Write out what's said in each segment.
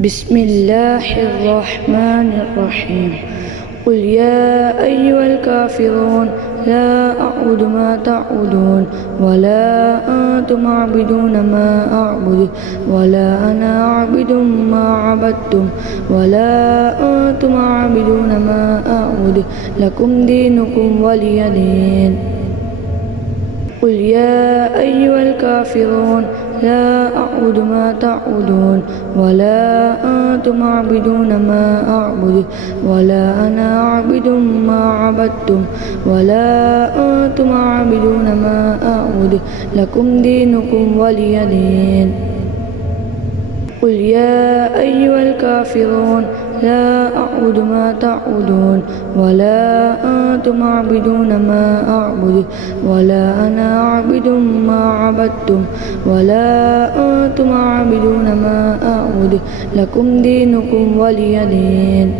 بسم الله الرحمن الرحيم. قل يا أيها الكافرون لا أعبد ما تعبدون ولا أنتم عابدون ما أعبد ولا أنا عابد ما عبدتم ولا أنتم عابدون ما أعبد لكم دينكم ولي دين. قل يا أيها الكافرون لا أعبد ما تعبدون ولا أنتم عابدون ما أعبد ولا أنا عابد ما عبدتم ولا أنتم عابدون ما أعبد لكم دينكم ولي دين. قل يا أيها الكافرون لا أعبد ما تعبدون ولا أنتم عابدون ما أعبد ولا أنا عابد ما عبدتم ولا أنتم عابدون ما أعبد لكم دينكم ولي دين.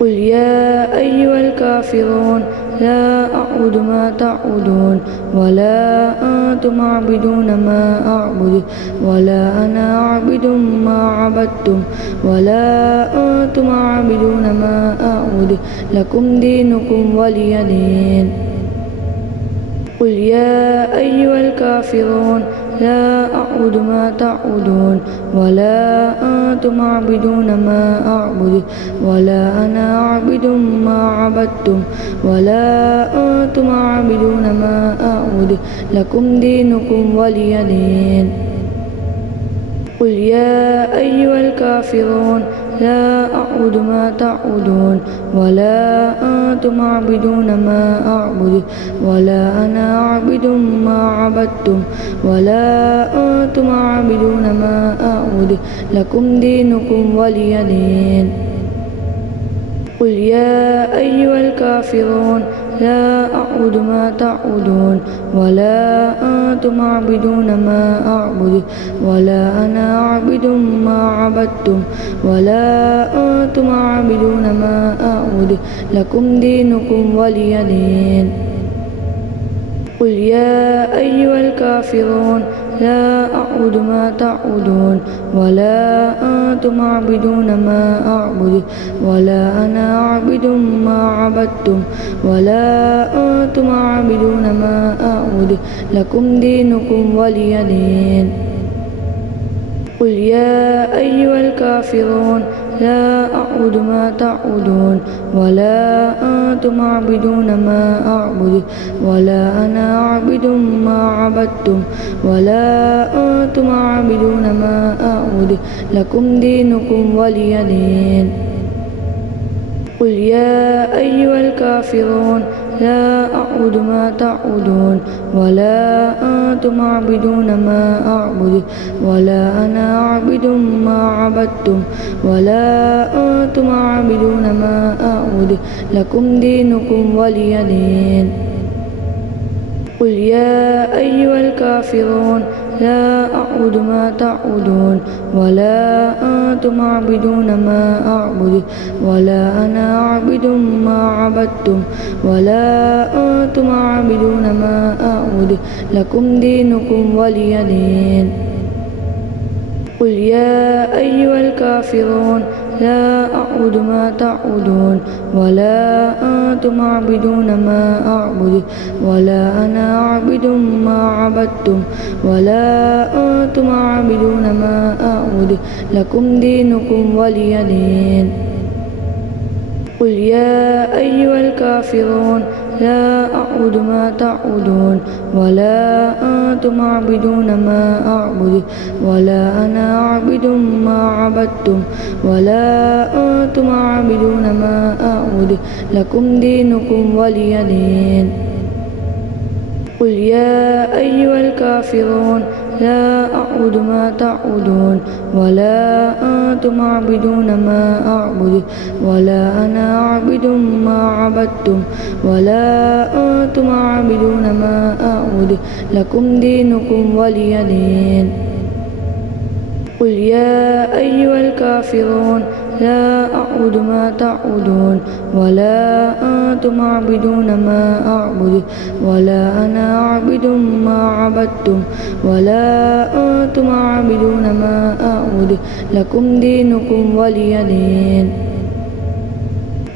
قل يا أيها الكافرون لا أعبد ما تعبدون ولا أنتم عابدون ما أعبد ولا أنا عابد ما عبدتم ولا أنتم عابدون ما أعبد لكم دينكم ولي دين. قل يا أيها الكافرون لا أعبد ما تعبدون ولا أنتم عابدون ما أعبد ولا أنا عابد ما عبدتم ولا أنتم عابدون ما أعبد لكم دينكم ولي دين. قل يا أيها الكافرون لا أعبد ما تعبدون ولا أنتم عابدون ما أعبد ولا أنا عابد ما عبدتم ولا أنتم عابدون ما أعبد لكم دينكم ولي دين. قل يا أيها الكافرون لا أعبد ما تعبدون ولا أنتم عابدون ما أعبد ولا أنا عابد ما عبدتم ولا أنتم عابدون ما أعبد لكم دينكم ولي دين. قل يا أيها الكافرون لا أعبد ما تعبدون ولا أنتم عابدون ما أعبد ولا أنا عابد ما عبدتم ولا أنتم عابدون ما أعبد لكم دينكم ولي دين. قل يا أيها الكافرون لا أعبد ما تعبدون ولا أنتم عابدون ما أعبد ولا أنا عابد ما عبدتم ولا أنتم عابدون ما أعبد لكم دينكم ولي دين. قل يا أيها الكافرون لا أعبد ما تعبدون ولا أنتم عابدون ما أعبد ولا أنا عابد ما عبدتم ولا أنتم عابدون ما أعبد لكم دينكم ولي دين. قل يا أيها الكافرون لا أعبد ما تعبدون ولا أنتم عابدون ما أعبد ولا أنا عابد ما عبدتم ولا أنتم عابدون ما أعبد لكم دينكم ولي دين. قل يا أيها الكافرون لا أعبد ما تعبدون ولا أنتم عابدون ما أعبد ولا أنا عابد ما عبدتم ولا أنتم عابدون ما أعبد لكم دينكم ولي دين. قل يا أيها الكافرون لا أعبد ما تعبدون ولا أنتم عابدون ما أعبد ولا أنا عابد ما عبدتم ولا أنتم عابدون ما أعبد لكم دينكم ولي دين. قل يا أيها الكافرون لا أعبد ما تعبدون ولا أنتم عابدون ما أعبد ولا أنا عابد ما عبدتم ولا أنتم عابدون ما أعبد لكم دينكم ولي دين. قل يا أيها الكافرون لا أعبد ما تعبدون ولا أنتم عابدون ما أعبد ولا أنا عابد ما عبدتم ولا أنتم عابدون ما أعبد لكم دينكم ولي دين.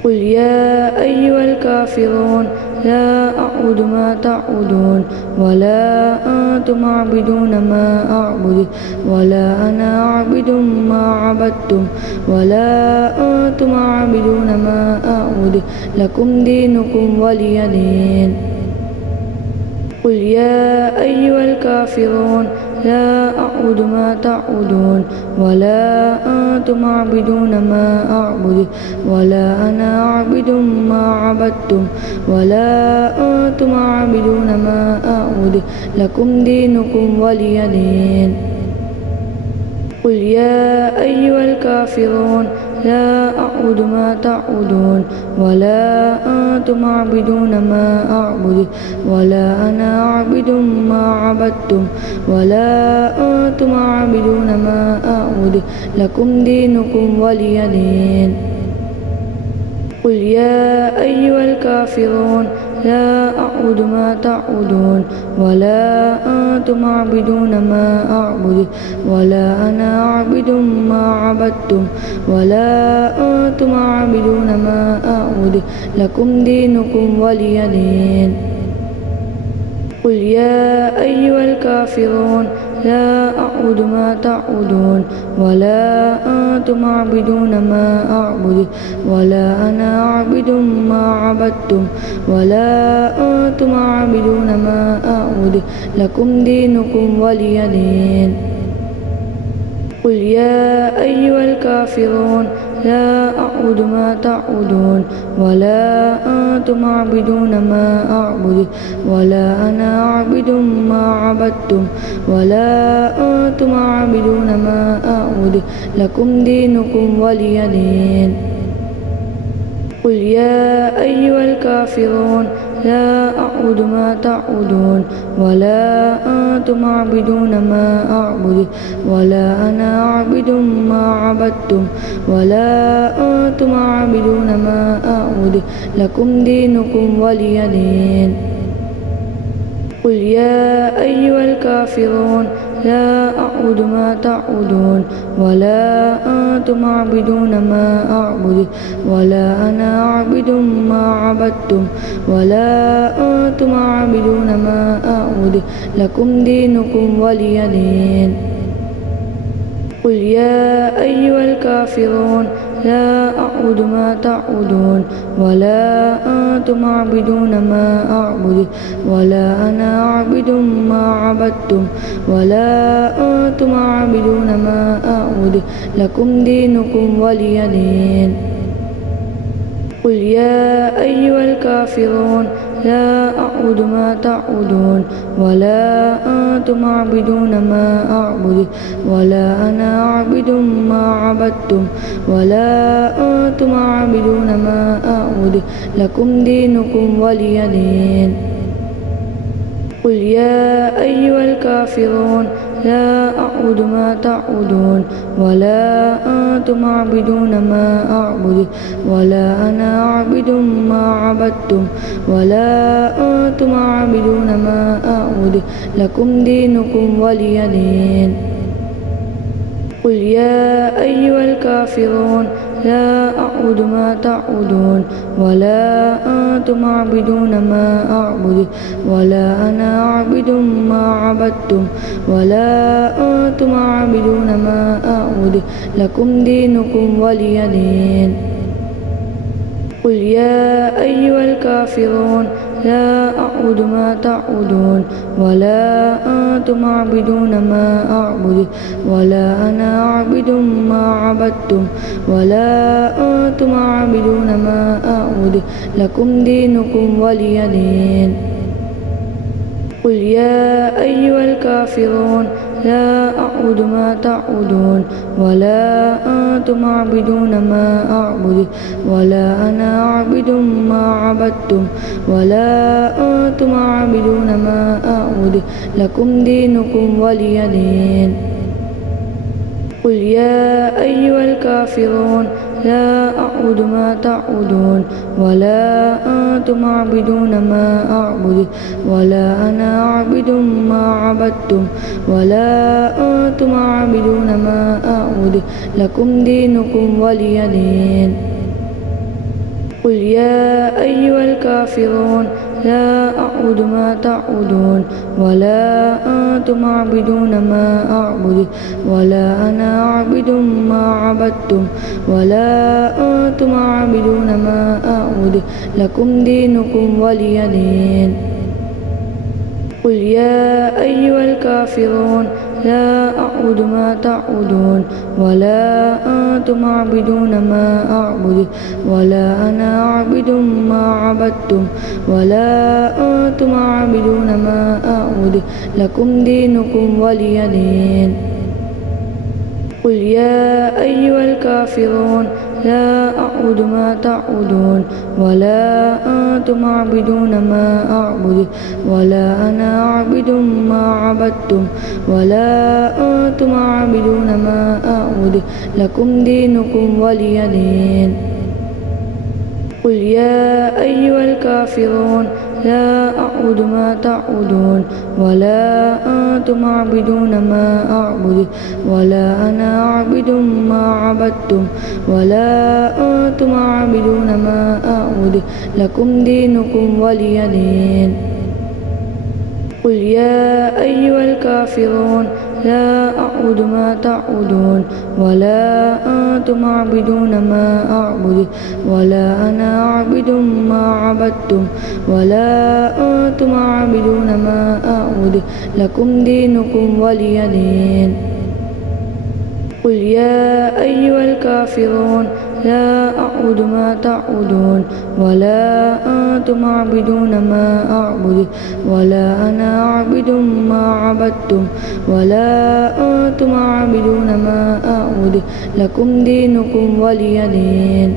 قل يا أيها الكافرون لا أعبد ما تعبدون ولا أنتم عابدون ما أعبد ولا أنا عابد ما عبدتم ولا أنتم عابدون ما أعبد لكم دينكم ولي دين. قل يا أيها الكافرون لا أعبد ما تعبدون ولا أنتم عابدون ما أعبد ولا أنا عابد ما عبدتم ولا أنتم عابدون ما أعبد لكم دينكم ولي دين. قل يا أيها الكافرون لا أعبد ما تعبدون ولا أنتم عابدون ما أعبد ولا أنا عابد ما عبدتم ولا أنتم عابدون ما أعبد لكم دينكم ولي دين. قل يا أيها الكافرون لا أعبد ما تعبدون ولا أنتم عابدون ما أعبد ولا أنا عابد ما عبدتم ولا أنتم عابدون ما أعبد لكم دينكم ولي دين. قل يا أيها الكافرون لا أعبد ما تعبدون ولا أنتم عابدون ما أعبد ولا أنا عابد ما عبدتم ولا أنتم عابدون ما أعبد لكم دينكم ولي دين. قل يا أيها الكافرون لا أعبد ما تعبدون ولا أنتم عابدون ما أعبد ولا أنا عابد ما عبدتم ولا أنتم عابدون ما أعبد لكم دينكم ولي دين. قل يا أيها الكافرون لا أعبد ما تعبدون ولا أنتم عابدون ما أعبد ولا أنا عابد ما عبدتم ولا أنتم عابدون ما أعبد لكم دينكم ولي دين. قل يا أيها الكافرون لا أعبد ما تعبدون ولا أنتم عابدون ما أعبد ولا أنا عابد ما عبدتم ولا أنتم عابدون ما أعبد لكم دينكم ولي دين. قل يا أيها الكافرون لا أعبد ما تعبدون ولا أنتم عابدون ما أعبد ولا أنا عابد ما عبدتم ولا أنتم عابدون ما أعبد لكم دينكم ولي دين. قل يا أيها الكافرون لا أعبد ما تعبدون ولا أنتم عابدون ما أعبد ولا أنا عابد ما عبدتم ولا أنتم عابدون ما أعبد لكم دينكم ولي دين. قل يا أيها الكافرون لا أعبد ما تعبدون ولا أنتم عابدون ما أعبد ولا أنا عابد ما عبدتم ولا أنتم عابدون ما أعبد لكم دينكم ولي دين. قل يا أيها الكافرون لا أعبد ما تعبدون ولا أنتم عابدون ما أعبد ولا أنا عابد ما عبدتم ولا أنتم عابدون ما أعبد لكم دينكم ولي دين. قل يا أيها الكافرون لا أعبد ما تعبدون ولا أنتم عابدون ما أعبد ولا أنا عابد ما عبدتم ولا أنتم عابدون ما أعبد لكم دينكم ولي دين. قل يا أيها الكافرون لا أعبد ما تعبدون ولا أنتم عابدون ما أعبد ولا أنا عابد ما عبدتم ولا أنتم عابدون ما أعبد لكم دينكم ولي دين. قل يا أيها الكافرون لا أعبد ما تعبدون ولا أنتم عابدون ما أعبد ولا أنا عابد ما عبدتم ولا أنتم عابدون ما أعبد لكم دينكم ولي دين. قل يا أيها الكافرون لا أعبد ما تعبدون ولا أنتم عابدون ما أعبد ولا أنا عابد ما عبدتم ولا أنتم عابدون ما أعبد لكم دينكم ولي دين. قل يا أيها الكافرون لا أعبد ما تعبدون ولا أنتم عابدون ما أعبد ولا أنا عابد ما عبدتم ولا أنتم عابدون ما أعبد لكم دينكم ولي دين. قل يا أيها الكافرون لا أعبد ما تعبدون ولا أنتم عابدون ما أعبد ولا أنا عابد ما عبدتم ولا أنتم عابدون ما أعبد لكم دينكم ولي دين. قل يا أيها الكافرون لا أعبد ما تعبدون ولا أنتم عابدون ما أعبد ولا أنا عابد ما عبدتم ولا أنتم عابدون ما أعبد لكم دينكم ولي دين. قل يا أيها الكافرون لا أعبد ما تعبدون ولا أنتم عابدون ما أعبد ولا أنا عابد ما عبدتم ولا أنتم عابدون ما أعبد لكم دينكم ولي دين. قل يا أيها الكافرون لا أعبد ما تعبدون ولا أنتم عابدون ما أعبد ولا أنا عابد ما عبدتم ولا أنتم عابدون ما أعبد لكم دينكم ولي دين.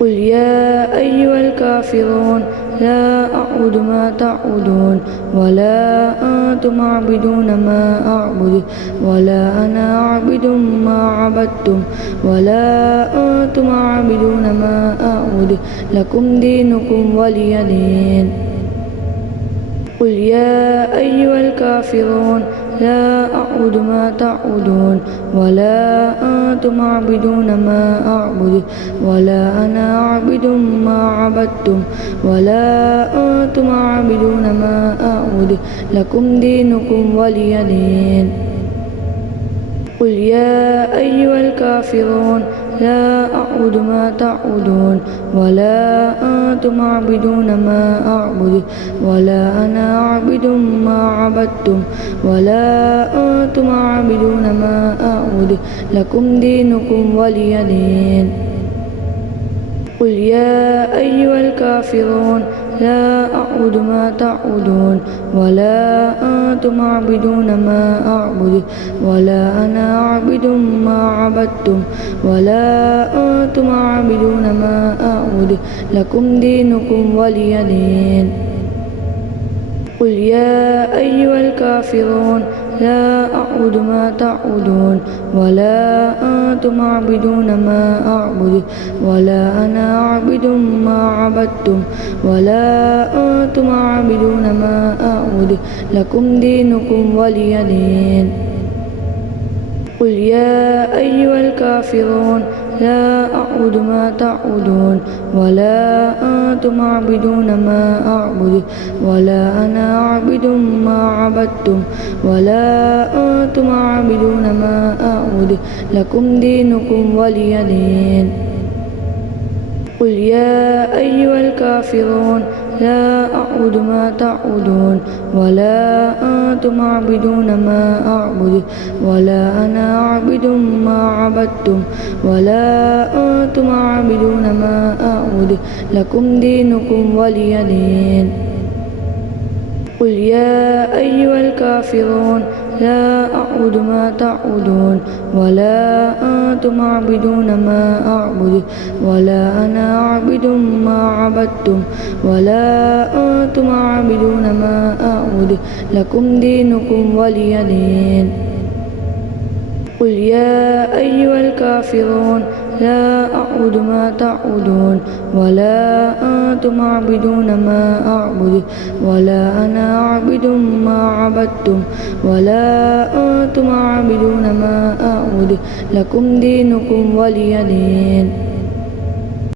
قل يا أيها الكافرون لا أعبد ما تعبدون ولا أنتم عابدون ما أعبد ولا أنا عابد ما عبدتم ولا أنتم عابدون ما أعبد لكم دينكم ولي دين. قل يا أيها الكافرون لا أعبد ما تعبدون ولا أنتم عابدون ما أعبد ولا أنا عابد ما عبدتم ولا أنتم عابدون ما أعبد لكم دينكم ولي دين. قل يا أيها الكافرون لا أعبد ما تعبدون ولا أنتم عابدون ما أعبد ولا أنا عابد ما عبدتم ولا أنتم عابدون ما أعبد لكم دينكم ولي دين. قل يا أيها الكافرون لا أعبد ما تعبدون ولا أنتم عابدون ما أعبد ولا أنا عابد ما عبدتم ولا أنتم عابدون ما أعبد لكم دينكم ولي دين. قل يا أيها الكافرون لا أعبد ما تعبدون ولا أنتم عابدون ما أعبد ولا أنا عابد ما عبدتم ولا أنتم عابدون ما أعبد لكم دينكم ولي دين. قل يا أيها الكافرون لا أعبد ما تعبدون ولا أنتم عابدون ما أعبد ولا أنا عابد ما عبدتم ولا أنتم عابدون ما أعبد لكم دينكم ولي دين. قل يا أيها الكافرون لا أعبد ما تعبدون ولا أنتم عابدون ما أعبد ولا أنا عابد ما عبدتم ولا أنتم عابدون ما أعبد لكم دينكم ولي دين. قل يا أيها الكافرون لا أعبد ما تعبدون ولا أنتم عابدون ما أعبد ولا أنا عابد ما عبدتم ولا أنتم عابدون ما أعبد لكم دينكم ولي دين. قل يا أيها الكافرون لا أعبد ما تعبدون ولا أنتم عابدون ما أعبد ولا أنا عابد ما عبدتم ولا أنتم عابدون ما أعبد لكم دينكم ولي دين